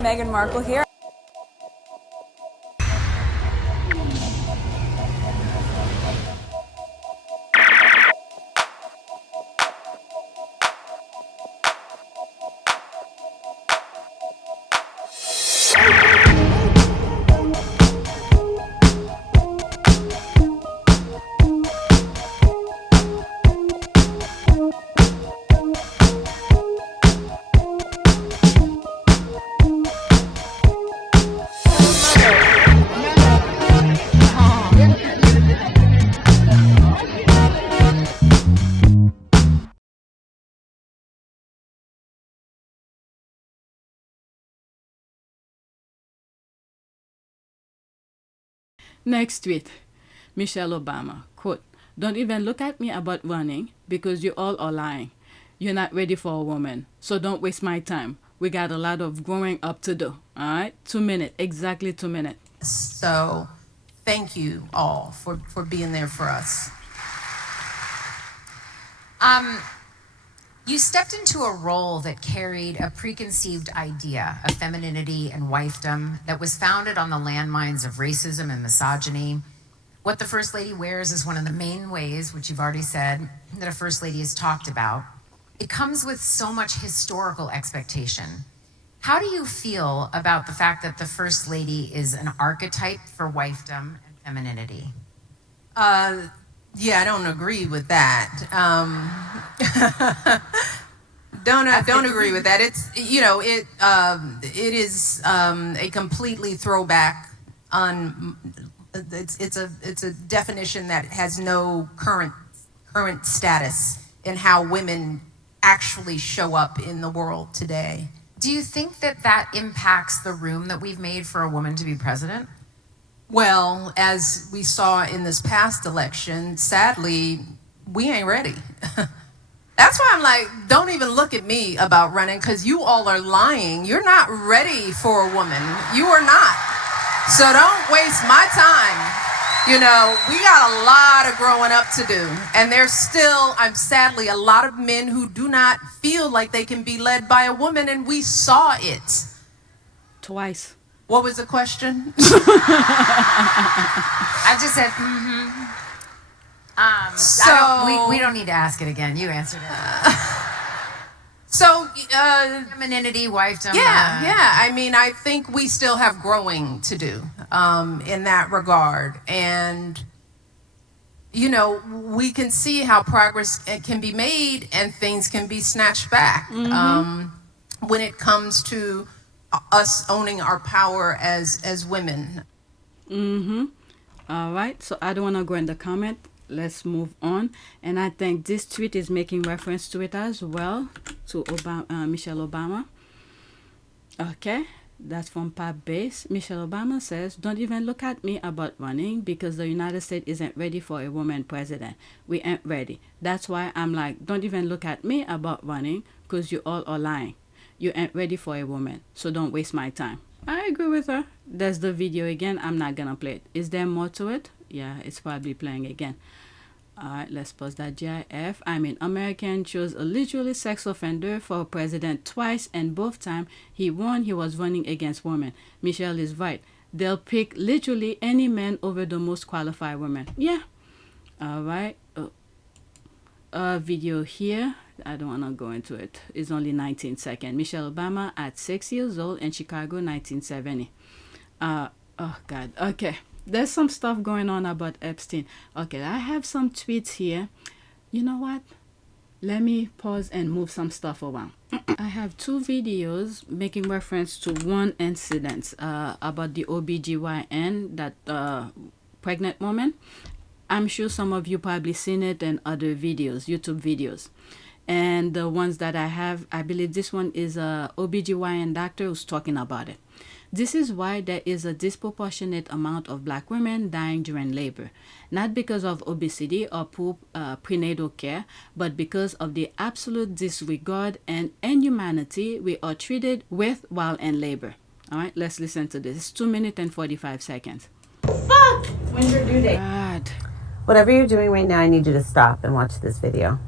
Meghan Markle here. Next tweet, Michelle Obama, quote, "Don't even look at me about running because you all are lying. You're not ready for a woman, so don't waste my time. We got a lot of growing up to do." All right, 2 minutes, exactly 2 minutes. So thank you all for being there for us. You stepped into a role that carried a preconceived idea of femininity and wifedom that was founded on the landmines of racism and misogyny. What the First Lady wears is one of the main ways, which you've already said, that a First Lady is talked about. It comes with so much historical expectation. How do you feel about the fact that the First Lady is an archetype for wifedom and femininity? Yeah, I don't agree with that. Don't agree with that. It's it is a completely throwback on. It's a definition that has no current status in how women actually show up in the world today. Do you think that impacts the room that we've made for a woman to be president? Well, as we saw in this past election, sadly, we ain't ready. That's why I'm like, don't even look at me about running, because you all are lying. You're not ready for a woman. You are not. So don't waste my time. You know, we got a lot of growing up to do. And there's still, sadly, a lot of men who do not feel like they can be led by a woman, and we saw it. Twice. What was the question? I just said, we don't need to ask it again. You answered it. Femininity, wifedom. Yeah. I mean, I think we still have growing to do in that regard. And, you know, we can see how progress can be made and things can be snatched back when it comes to us owning our power as women. All right, so I don't want to go in the comment. Let's move on. And I think this tweet is making reference to it as well, to Michelle Obama. Okay, that's from Pop Base. Michelle Obama says, "Don't even look at me about running because the United States isn't ready for a woman president. We ain't ready. That's why I'm like, don't even look at me about running because you all are lying. You ain't ready for a woman, so don't waste my time." I agree with her. There's the video again. I'm not gonna play it. Is there more to it? Yeah, it's probably playing again. All right, let's pause that GIF. I mean, American chose a literally sex offender for president twice, and both times he won, he was running against women. Michelle is right. They'll pick literally any man over the most qualified women. Yeah. All right. Video here. I don't want to go into it. It's only 19 seconds. Michelle Obama at 6 years old in Chicago, 1970. Oh, God. Okay. There's some stuff going on about Epstein. Okay, I have some tweets here. You know what? Let me pause and move some stuff around. I have 2 videos making reference to one incident about the OBGYN, that pregnant woman. I'm sure some of you probably seen it in other videos, YouTube videos. And the ones that I have, I believe this one is a OBGYN doctor who's talking about it. This is why there is a disproportionate amount of black women dying during labor, not because of obesity or poor prenatal care, but because of the absolute disregard and inhumanity we are treated with while in labor. All right, let's listen to this. It's 2 minutes and 45 seconds. Fuck! When's your due date? God. Whatever you're doing right now, I need you to stop and watch this video.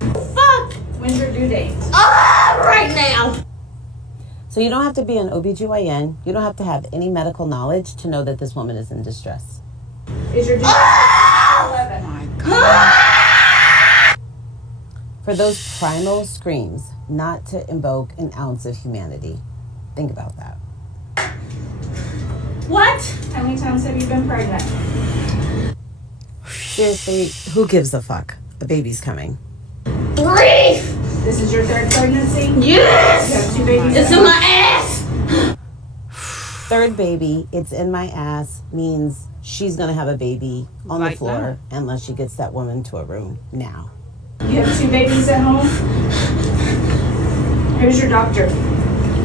Fuck! When's your due date? Right now! So you don't have to be an OBGYN. You don't have to have any medical knowledge to know that this woman is in distress. Is your due date 11? My God. For those primal screams, not to invoke an ounce of humanity. Think about that. What? How many times have you been pregnant? Seriously, who gives a fuck? The baby's coming. 3! This is your 3rd pregnancy? Yes! You have 2 babies? It's in my ass! 3rd baby, it's in my ass, means she's gonna have a baby on the Right floor unless she gets that woman to a room now. You have 2 babies at home? Who's your doctor?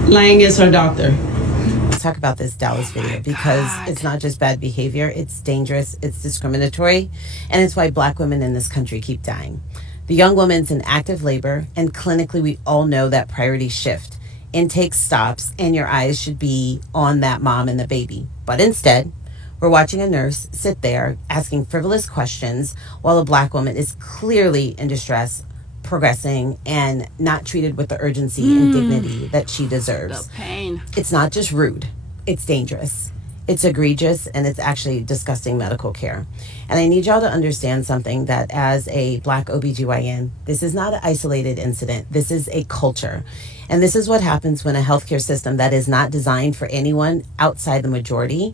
Lang is her doctor. Let's talk about this Dallas video because it's not just bad behavior, it's dangerous, it's discriminatory, and it's why black women in this country keep dying. The young woman's in active labor, and clinically we all know that priorities shift. Intake stops, and your eyes should be on that mom and the baby. But instead, we're watching a nurse sit there asking frivolous questions while a black woman is clearly in distress, progressing, and not treated with the urgency and dignity that she deserves. The pain. It's not just rude, it's dangerous. It's egregious, and it's actually disgusting medical care. And I need y'all to understand something, that as a black OBGYN, this is not an isolated incident. This is a culture. And this is what happens when a healthcare system that is not designed for anyone outside the majority,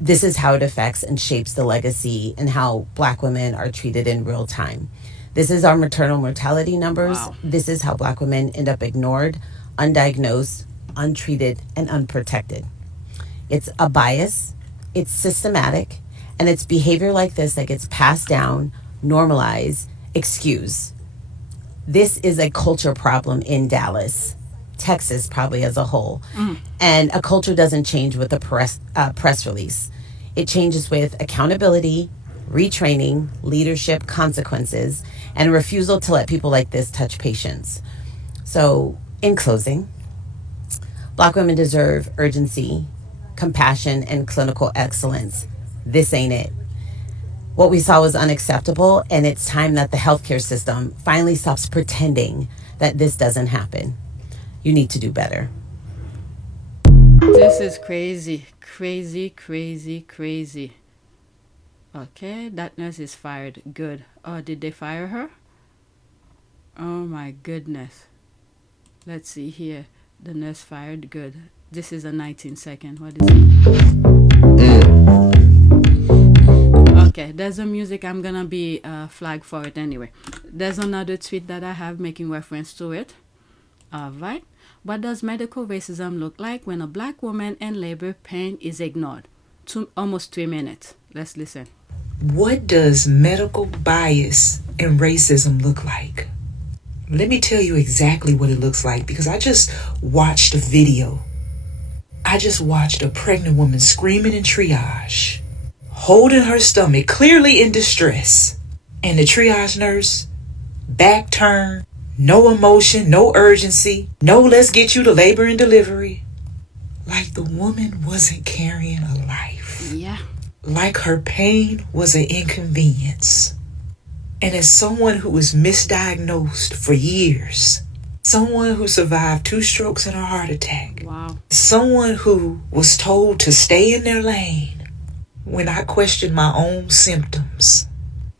this is how it affects and shapes the legacy and how black women are treated in real time. This is our maternal mortality numbers. Wow. This is how black women end up ignored, undiagnosed, untreated, and unprotected. It's a bias, it's systematic, and it's behavior like this that gets passed down, normalized, excused. This is a culture problem in Dallas, Texas probably as a whole. And a culture doesn't change with a press release. It changes with accountability, retraining, leadership, consequences, and a refusal to let people like this touch patients. So, in closing, black women deserve urgency, compassion, and clinical excellence. This ain't it. What we saw was unacceptable, and it's time that the healthcare system finally stops pretending that this doesn't happen. You need to do better. This is crazy. Crazy, crazy, crazy. Okay, that nurse is fired. Good. Oh, did they fire her? Oh my goodness. Let's see here. The nurse fired. Good. This is a 19-second. What is it? Okay, there's a music. I'm gonna be flagged for it anyway. There's another tweet that I have making reference to it. Alright. What does medical racism look like when a black woman in labor pain is ignored? Almost 3 minutes. Let's listen. What does medical bias and racism look like? Let me tell you exactly what it looks like, because I just watched a video. I just watched a pregnant woman screaming in triage, holding her stomach, clearly in distress. And the triage nurse, back turned, no emotion, no urgency, no let's get you to labor and delivery. Like the woman wasn't carrying a life. Yeah. Like her pain was an inconvenience. And as someone who was misdiagnosed for years, someone who survived 2 strokes and a heart attack, Wow. someone who was told to stay in their lane, when I questioned my own symptoms,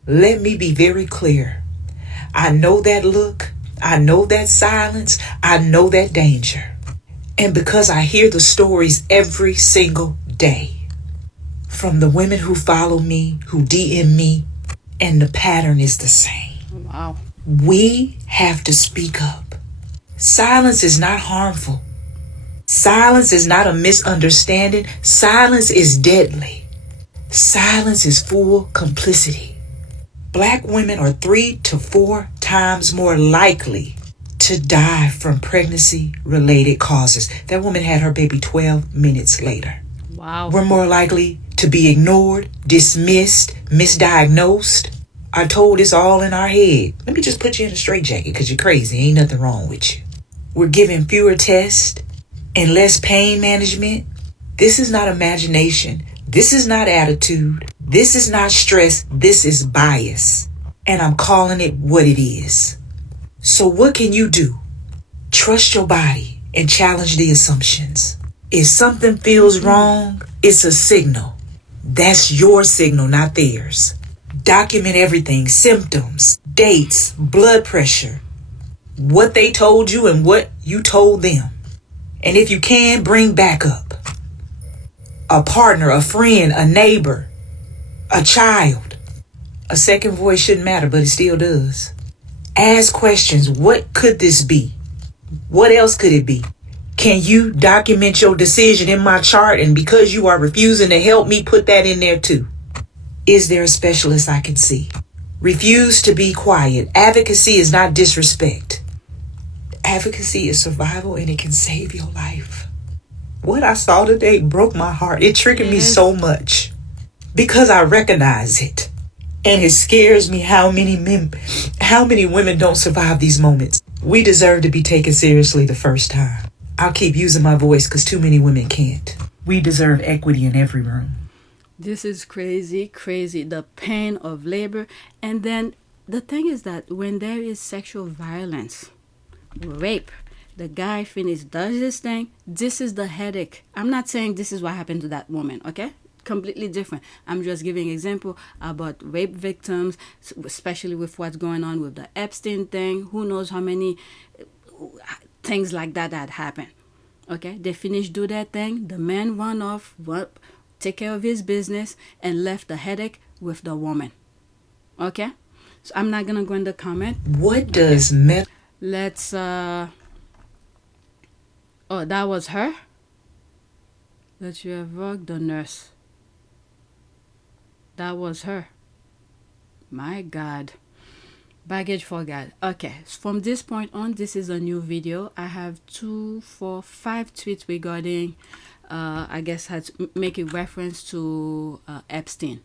let me be very clear. I know that look, I know that silence, I know that danger. And because I hear the stories every single day, from the women who follow me, who DM me, and the pattern is the same. Wow. We have to speak up. Silence is not harmful. Silence is not a misunderstanding. Silence is deadly. Silence is full complicity. Black women are 3 to 4 times more likely to die from pregnancy-related causes. That woman had her baby 12 minutes later. Wow. We're more likely to be ignored, dismissed, misdiagnosed, are told it's all in our head. Let me just put you in a straitjacket because you're crazy. Ain't nothing wrong with you. We're given fewer tests and less pain management. This is not imagination. This is not attitude. This is not stress. This is bias. And I'm calling it what it is. So what can you do? Trust your body. and challenge the assumptions. If something feels wrong, it's a signal. That's your signal, not theirs. Document everything, symptoms, dates, blood pressure, what they told you and what you told them. And if you can, bring backup. A partner, a friend, a neighbor, a child. A second voice shouldn't matter, but it still does. Ask questions. What could this be? What else could it be? Can you document your decision in my chart? And because you are refusing to help me, put that in there too. Is there a specialist I can see? Refuse to be quiet. Advocacy is not disrespect. Advocacy is survival, and it can save your life. What I saw today broke my heart. It triggered me so much because I recognize it. And it scares me how many women don't survive these moments. We deserve to be taken seriously the first time. I'll keep using my voice because too many women can't. We deserve equity in every room. This is crazy, crazy. The pain of labor. And then the thing is that when there is sexual violence, rape, the guy does his thing. This is the headache. I'm not saying this is what happened to that woman, okay? Completely different. I'm just giving an example about rape victims, especially with what's going on with the Epstein thing. Who knows how many things like that had happened. Okay, they finished do their thing. The man run off, take care of his business, and left the headache with the woman. Okay, so I'm not gonna go in the comment. What does Let's oh, that was her. That you have worked the nurse. That was her. My God. Baggage for God. Okay, so from this point on, this is a new video. I have 2, 4, 5 tweets regarding, I guess, had to make a reference to Epstein.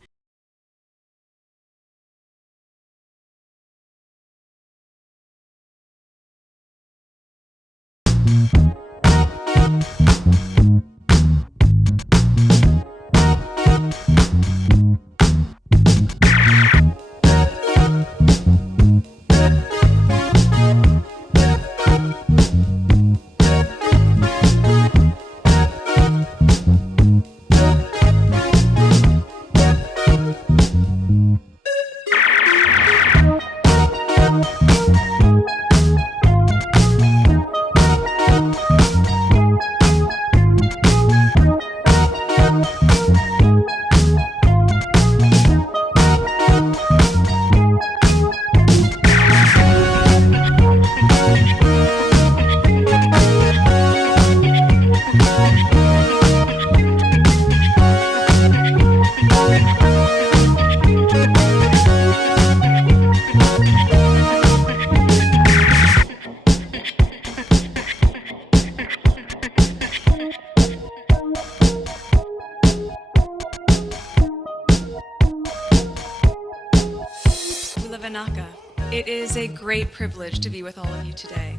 It is a great privilege to be with all of you today.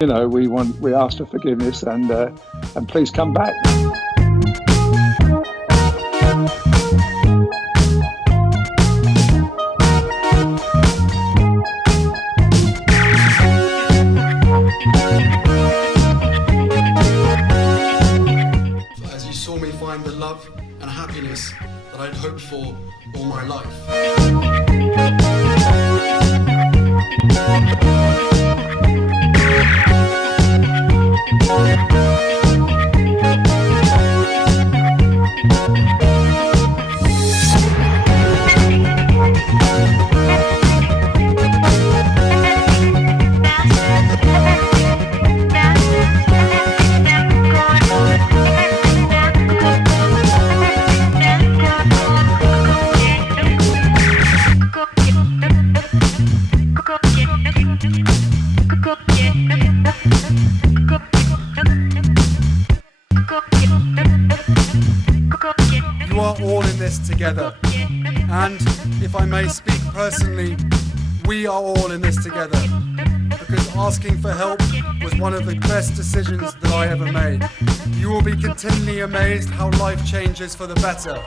You know, we ask for forgiveness and please come back. As you saw me find the love and happiness that I'd hoped for all my life. You are all in this together, and if I may speak personally, we are all in this together. because asking for help was one of the best decisions that I ever made. You will be continually amazed how life changes for the better